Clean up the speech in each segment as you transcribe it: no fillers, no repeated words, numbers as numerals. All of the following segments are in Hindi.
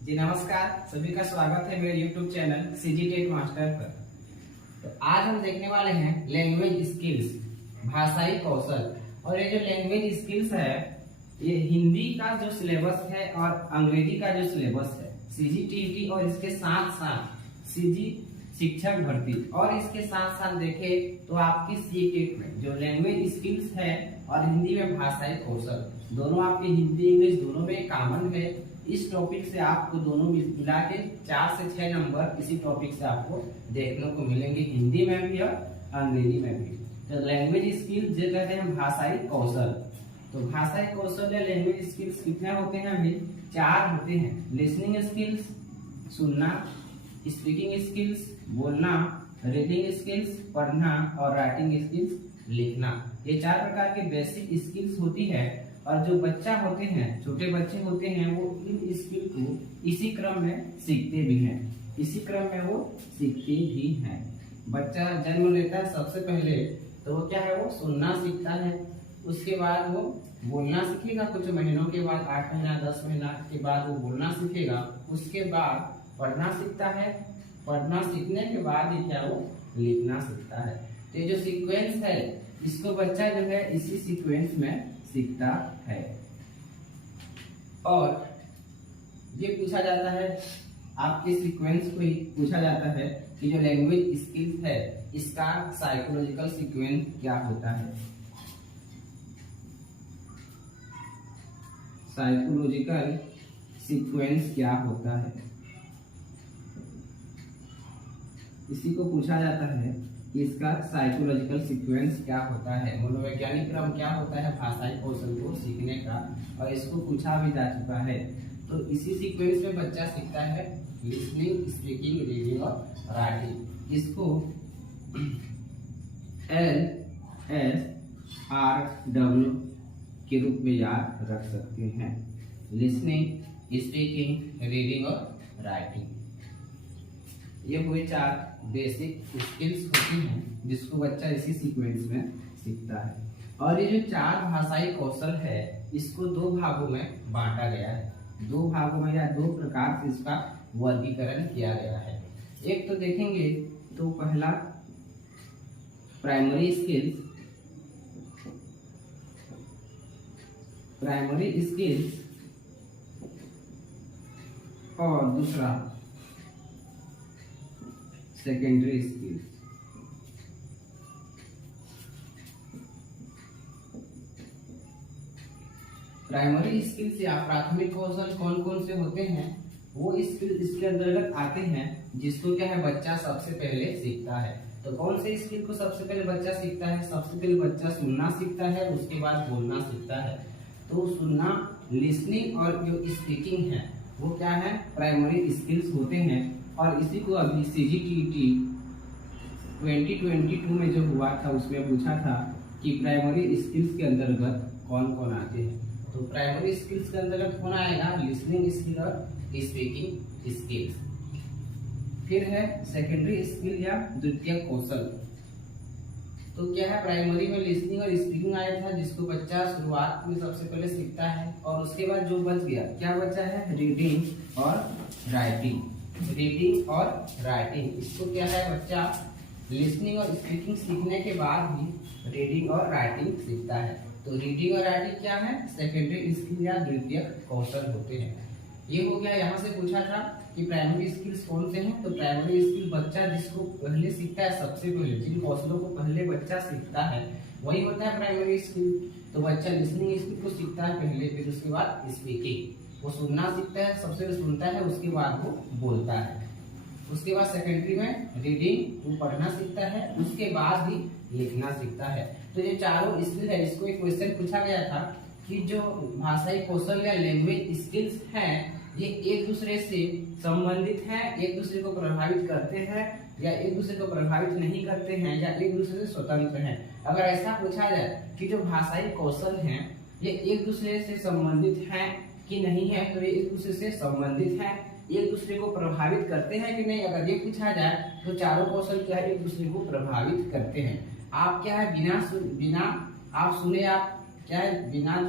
जी नमस्कार, सभी का स्वागत है मेरे YouTube channel CG tech master पर। तो आज हम देखने वाले हैं लैंग्वेज स्किल्स, भाषाई कौशल। और ये जो लैंग्वेज स्किल्स है ये हिंदी का जो सिलेबस है और अंग्रेजी का जो सिलेबस है सीजीटीटी, और इसके साथ साथ सीजी शिक्षक भर्ती, और इसके साथ साथ देखें तो आपकी सीटेट में जो लैंग्वेज स्किल्स है और हिंदी में भाषाई कौशल, दोनों आपके हिंदी इंग्लिश दोनों में कॉमन है। इस टॉपिक से आपको दोनों मिला के 4 से 6 नंबर इसी टॉपिक से आपको देखने को मिलेंगे, हिंदी में भी और अंग्रेजी में भी। तो लैंग्वेज स्किल्स जो कहते हैं भाषाई कौशल। तो भाषाई कौशल या लैंग्वेज स्किल्स कितने होते हैं? अभी 4 होते हैं। लिसनिंग स्किल्स, सुनना, स्पीकिंग स्किल्स, बोलना, रीडिंग स्किल्स, पढ़ना, और राइटिंग स्किल्स, लिखना। ये 4 प्रकार के बेसिक स्किल्स होती है। और जो बच्चा होते हैं, छोटे बच्चे होते हैं, वो इन स्किल को इसी क्रम में सीखते भी हैं, इसी क्रम में वो सीखते भी हैं। बच्चा जन्म लेता है, सबसे पहले तो वो क्या है, वो सुनना सीखता है। उसके बाद वो बोलना सीखेगा, कुछ महीनों के बाद 8 महीना 10 महीना के बाद वो बोलना सीखेगा। उसके बाद पढ़ना सीखता है, पढ़ना सीखने के बाद ही क्या वो लिखना सीखता है। तो ये जो सीक्वेंस है इसको बच्चा जो है इसी सीक्वेंस में सीखता है। और ये पूछा जाता है, आपके सीक्वेंस को ही पूछा जाता है कि जो लैंग्वेज स्किल्स है इसका साइकोलॉजिकल सीक्वेंस क्या होता है। साइकोलॉजिकल सीक्वेंस क्या होता है, इसी को पूछा जाता है कि इसका साइकोलॉजिकल सीक्वेंस क्या होता है, मनोवैज्ञानिक क्रम क्या होता है भाषाई कौशल को सीखने का। और इसको पूछा भी जा चुका है। तो इसी सीक्वेंस में बच्चा सीखता है लिसनिंग, स्पीकिंग, रीडिंग और राइटिंग। इसको LSRW के रूप में याद रख सकते हैं। लिसनिंग, स्पीकिंग, रीडिंग और राइटिंग, ये हुए 4 बेसिक स्किल्स होती हैं जिसको बच्चा इसी सीक्वेंस में सीखता है। और ये जो 4 भाषाई कौशल है इसको 2 भागों में बांटा गया है। 2 भागों में या 2 प्रकार से इसका वर्गीकरण किया गया है। एक तो देखेंगे तो पहला प्राइमरी स्किल्स, और दूसरा सेकेंडरी स्किल्स। प्राइमरी स्किल्स या प्राथमिक कौशल कौन कौन से होते हैं, वो स्किल इसके अंतर्गत आते हैं जिसको क्या है बच्चा सबसे पहले सीखता है। तो कौन से स्किल को सबसे पहले बच्चा सीखता है? सबसे पहले बच्चा सुनना सीखता है, उसके बाद बोलना सीखता है। तो सुनना, लिसनिंग और जो स्पीकिंग है वो क्या है, प्राइमरी स्किल्स होते हैं। और इसी को अभी सीजीटीटी 2022 में जो हुआ था उसमें पूछा था कि प्राइमरी स्किल्स के अंतर्गत कौन कौन आते हैं। तो प्राइमरी स्किल्स के अंतर्गत कौन आएगा? लिसनिंग स्किल और स्पीकिंग स्किल्स। फिर है सेकेंडरी स्किल या द्वितीय कौशल। तो क्या है, प्राइमरी में लिसनिंग और स्पीकिंग आया था जिसको बच्चा शुरुआत में सबसे पहले सीखता है। और उसके बाद जो बच गया, क्या बचा है, रीडिंग और राइटिंग। रीडिंग और राइटिंग, इसको क्या है बच्चा लिसनिंग और स्पीकिंग सीखने के बाद ही रीडिंग और राइटिंग सीखता है। तो रीडिंग और राइटिंग क्या है, सेकेंडरी स्किल या द्वितीय कौशल होते हैं। ये हो गया। यहाँ से पूछा था कि प्राइमरी स्किल्स कौन से हैं। तो प्राइमरी स्किल बच्चा जिसको पहले सीखता है, सबसे पहले जिन कौशलों को पहले बच्चा सीखता है वही होता है प्राइमरी स्किल। तो बच्चा लिसनिंग स्किल को सीखता है पहले, फिर उसके बाद स्पीकिंग, वो सुनना सीखता है, सबसे पहले सुनता है उसके बाद वो बोलता है। उसके बाद सेकेंडरी में रीडिंग, वो पढ़ना सीखता है, उसके बाद ही लिखना सीखता है। तो ये चारों स्किल है। इसको एक क्वेश्चन पूछा गया था कि जो भाषाई कौशल या लैंग्वेज स्किल्स हैं ये एक दूसरे से संबंधित हैं, एक दूसरे को प्रभावित करते हैं या एक दूसरे को प्रभावित नहीं करते हैं, या एक दूसरे से स्वतंत्र हैं। अगर ऐसा पूछा जाए कि जो भाषाई कौशल हैं ये एक दूसरे से संबंधित हैं कि नहीं है, तो ये एक दूसरे से संबंधित हैं, एक दूसरे को प्रभावित करते हैं कि नहीं, अगर ये पूछा जाए तो चारों कौशल क्या है, एक दूसरे को प्रभावित करते हैं। आप क्या है बिना आप सुने, आप क्या है बिना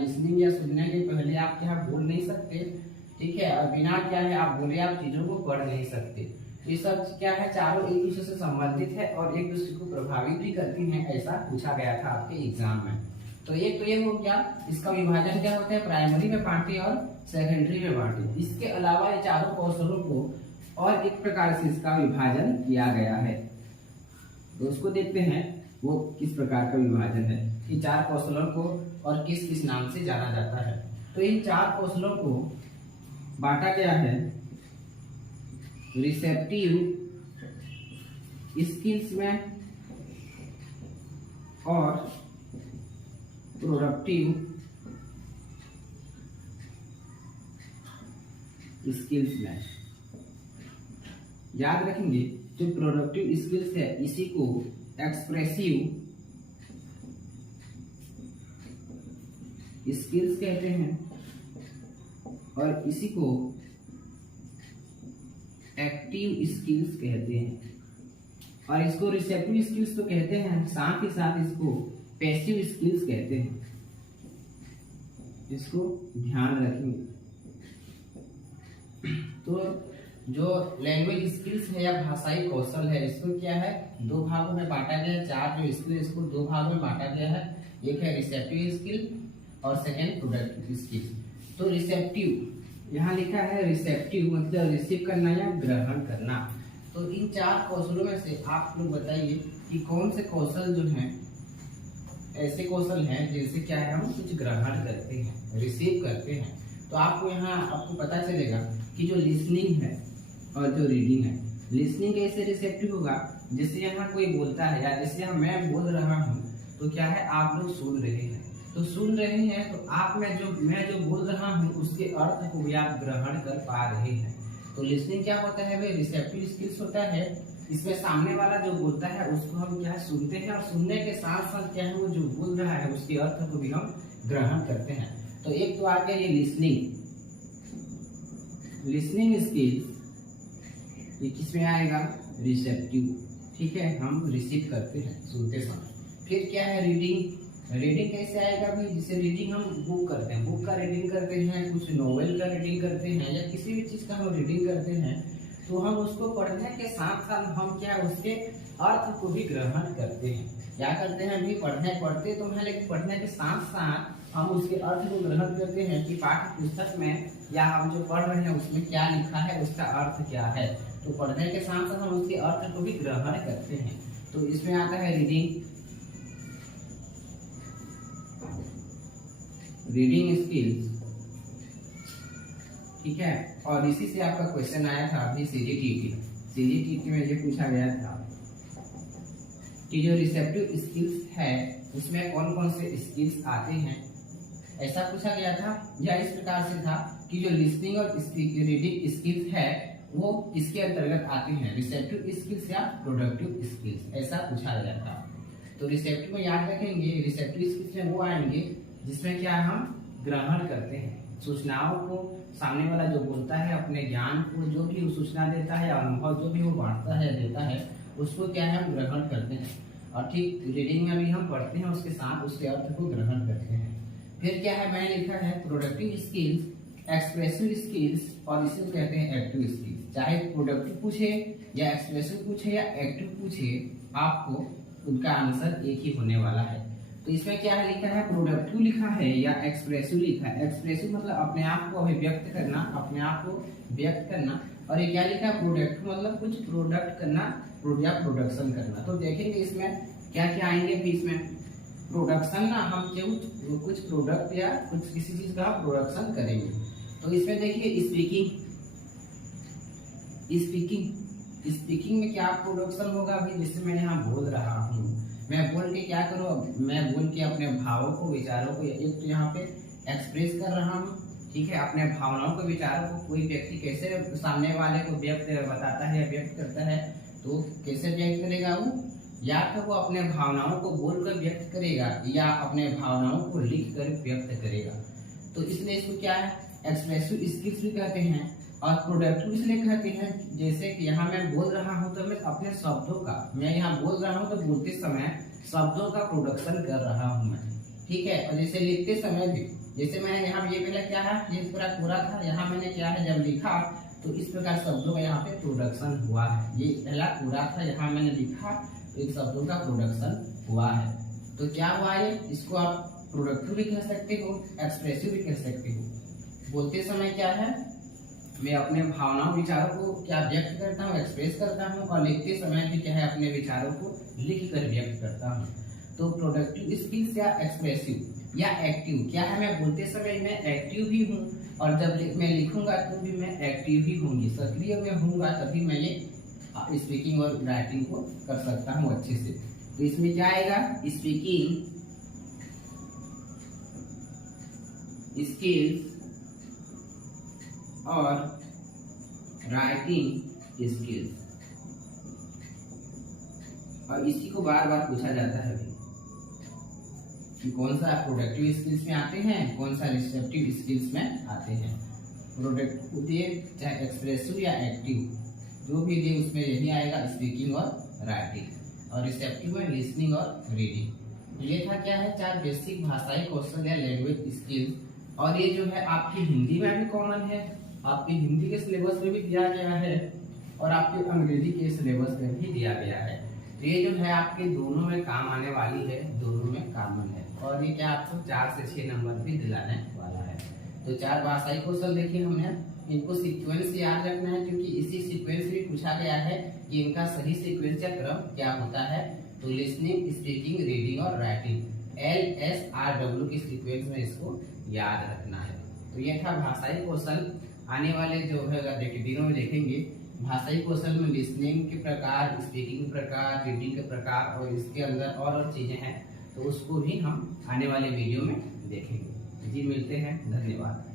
लिसनिंग या सुनने के पहले आप क्या बोल नहीं सकते, ठीक है, और बिना क्या है आप बोले आप चीजों को पढ़ नहीं सकते। तो ये सब क्या है, चारों एक दूसरे से संबंधित है और एक दूसरे को प्रभावित भी करती हैं, ऐसा पूछा गया था आपके एग्जाम में। तो ये हो गया, इसका विभाजन क्या होता है, प्राइमरी में बांटे और सेकेंडरी में बांटे। इसके अलावा ये चारों कौशलों को और एक प्रकार से इसका विभाजन किया गया है। तो उसको देखते हैं वो किस प्रकार का विभाजन है, कि चार कौशलों को और किस किस नाम से जाना जाता है। तो इन चार कौशलों को बांटा गया है रिसेप्टिव स्किल्स में और प्रोडक्टिव स्किल्स में। याद रखेंगे, जो प्रोडक्टिव स्किल्स है इसी को एक्सप्रेसिव स्किल्स कहते हैं और इसी को एक्टिव स्किल्स कहते हैं, और इसको रिसेप्टिव स्किल्स तो कहते हैं, साथ ही साथ इसको पैसिव स्किल्स कहते हैं। इसको ध्यान रखेंगे। तो जो लैंग्वेज स्किल्स है या भाषाई कौशल है, इसको क्या है, दो भागों में बांटा गया है। चार जो स्किल इसको दो भागों में बांटा गया है, एक है रिसेप्टिव स्किल और सेकेंड प्रोडक्टिव स्किल। तो रिसेप्टिव यहाँ लिखा है, रिसेप्टिव मतलब रिसीव करना या ग्रहण करना। तो इन चार कौशलों में से आप लोग बताइए कि कौन से कौशल जो हैं ऐसे कौशल हैं जैसे क्या है, हम कुछ ग्रहण करते हैं, रिसीव करते हैं। तो आपको यहाँ आपको पता चलेगा कि जो लिसनिंग है और जो रीडिंग है, लिसनिंग कैसे रिसेप्टिव होगा, जैसे यहाँ कोई बोलता है या जैसे यहाँ मैं बोल रहा हूँ, तो क्या है आप लोग सुन रहे हैं, तो सुन रहे हैं तो आप मैं जो बोल रहा हूँ उसके अर्थ को भी आप ग्रहण कर पा रहे हैं। तो लिसनिंग क्या होता है भाई, रिसेप्टिव स्किल्स होता है। इसमें सामने वाला जो बोलता है उसको हम क्या है सुनते हैं, और सुनने के साथ साथ क्या है वो जो बोल रहा है उसके अर्थ को भी हम ग्रहण करते हैं। तो एक तो आ गया ये लिसनिंग स्किल्स, ये किसमें आएगा, रिसेप्टिव। ठीक है, हम रिसीव करते हैं सुनते समय। फिर क्या है रीडिंग कैसे आएगा भाई, जैसे रीडिंग हम बुक करते हैं, बुक का रीडिंग करते हैं, कुछ नोवेल का रीडिंग करते हैं या किसी भी चीज का हम रीडिंग करते हैं, तो हम उसको पढ़ने के साथ साथ हम क्या उसके अर्थ को भी ग्रहण करते हैं। क्या करते हैं अभी पढ़ते तो हैं, लेकिन पढ़ने के साथ साथ हम उसके अर्थ को ग्रहण करते हैं कि पाठ्य पुस्तक में या हम जो पढ़ रहे हैं उसमें क्या लिखा है, उसका अर्थ क्या है। तो पढ़ने के साथ साथ हम उसके अर्थ को भी ग्रहण करते हैं। तो इसमें आता है रीडिंग स्किल्स। ठीक है, और इसी से आपका क्वेश्चन आया था अभी सीजीटीटी में ये पूछा गया था कि जो रिसेप्टिव स्किल्स है उसमें कौन कौन से स्किल्स आते हैं, ऐसा पूछा गया था। या इस प्रकार से था कि जो लिसनिंग और रीडिंग स्किल्स है वो इसके अंतर्गत आते हैं, रिसेप्टिव स्किल्स या प्रोडक्टिव स्किल्स, ऐसा पूछा गया था। तो रिसेप्टिव में याद रखेंगे, रिसेप्टिव स्किल्स में वो आएंगे जिसमें क्या हम ग्रहण करते हैं सूचनाओं को, सामने वाला जो बोलता है अपने ज्ञान को, जो भी सूचना देता है, अनुभव जो भी वो बांटता है देता है, उसको क्या है हम ग्रहण करते हैं। और ठीक रीडिंग में भी हम पढ़ते हैं, उसके साथ उसके अर्थ को ग्रहण करते हैं। फिर क्या है मैंने लिखा है प्रोडक्टिव स्किल्स, एक्सप्रेसिव स्किल्स और इसे कहते हैं एक्टिव स्किल्स। चाहे प्रोडक्टिव पूछे या एक्सप्रेसिव पूछे या एक्टिव पूछे, आपको उनका आंसर एक ही होने वाला है। तो इसमें क्या है लिखा है, प्रोडक्टिव लिखा है या एक्सप्रेसिव लिखा है। एक्सप्रेसिव मतलब अपने आप को अभिव्यक्त करना, अपने आप को व्यक्त करना, और ये क्या लिखा है प्रोडक्टिव मतलब कुछ प्रोडक्ट करना या प्रोडक्शन करना। तो देखेंगे इसमें क्या क्या आएंगे भी, इसमें प्रोडक्शन ना हम कुछ प्रोडक्ट या कुछ किसी चीज का प्रोडक्शन करेंगे। तो इसमें देखिए स्पीकिंग में क्या प्रोडक्शन होगा अभी, जैसे मैं यहाँ बोल रहा हूँ, मैं बोल के क्या करूँ, मैं बोल के अपने भावों को विचारों को एक तो यहाँ पे एक्सप्रेस कर रहा हूँ। ठीक है, अपने भावनाओं को विचारों को कोई व्यक्ति कैसे सामने वाले को व्यक्त बताता है, व्यक्त करता है, तो कैसे व्यक्त करेगा वो, या तो वो अपने भावनाओं को बोलकर व्यक्त करेगा या अपने भावनाओं को लिख कर व्यक्त करेगा। तो इसलिए इसको क्या है एक्सप्रेसिव स्किल्स भी कहते हैं। और प्रोडक्टिव इसलिए कहते हैं जैसे कि यहाँ मैं बोल रहा हूँ तो मैं अपने शब्दों का, मैं यहाँ बोल रहा हूँ तो बोलते समय शब्दों का प्रोडक्शन कर रहा हूँ मैं। ठीक है, और जैसे लिखते समय भी जैसे मैंने यहाँ ये पहले क्या है, ये पूरा कोरा था, यहाँ मैंने क्या है जब लिखा तो इस प्रकार शब्दों का यहाँ पे प्रोडक्शन हुआ है। ये पहला कोरा था, यहाँ मैंने लिखा तो इन शब्दों का प्रोडक्शन हुआ है। तो क्या हुआ ये, इसको आप प्रोडक्टिव भी कह सकते हो, एक्सप्रेसिव भी कह सकते हो। बोलते समय क्या है, मैं अपने भावनाओं विचारों को क्या व्यक्त करता हूँ, एक्सप्रेस करता हूँ, और लिखते समय भी क्या है अपने विचारों को लिख कर व्यक्त करता हूँ। तो प्रोडक्टिव स्किल्स या एक्सप्रेसिव या एक्टिव क्या है, मैं बोलते समय मैं एक्टिव भी हूँ, और जब मैं लिखूंगा तो भी मैं एक्टिव ही होंगी, सक्रिय में होऊंगा, तभी मैं ये स्पीकिंग और राइटिंग को कर सकता हूँ अच्छे से। तो इसमें क्या आएगा, स्पीकिंग स्किल्स और राइटिंग स्किल्स। और इसी को बार बार पूछा जाता है कि कौन सा प्रोडक्टिव स्किल्स में आते हैं, कौन सा रिसेप्टिव स्किल्स में आते हैं। प्रोडक्टिव दिए चाहे एक्सप्रेसिव या एक्टिव, जो भी दिए उसमें यही आएगा, स्पीकिंग और राइटिंग। और रिसेप्टिव में लिसनिंग और रीडिंग। ये था क्या है, 4 बेसिक भाषाई कौशल या लैंग्वेज स्किल्स। और ये जो है आपकी हिंदी में भी कॉमन है, आपकी हिंदी के सिलेबस में भी दिया गया है, और आपके अंग्रेजी के सिलेबस में भी दिया गया है। तो ये जो है आपके दोनों में काम आने वाली है, दोनों में कॉमन है। और ये क्या आपको 4 से 6 नंबर भी दिलाने वाला है। तो 4 भाषाई कौशल देखिए हमने, इनको सीक्वेंस याद रखना है, क्योंकि इसी सीक्वेंस में पूछा गया है कि इनका सही सीक्वेंस या क्रम क्या होता है। तो लिसनिंग, स्पीकिंग, रीडिंग और राइटिंग, LSRW के सीक्वेंस में इसको याद रखना है। तो ये था भाषाई कौशल। आने वाले जो है दिनों में देखेंगे भाषाई कौशल में लिसनिंग के प्रकार, स्पीकिंग के प्रकार, रीडिंग के प्रकार, और इसके अंदर और चीजें हैं, तो उसको भी हम आने वाले वीडियो में देखेंगे। जी मिलते हैं, धन्यवाद।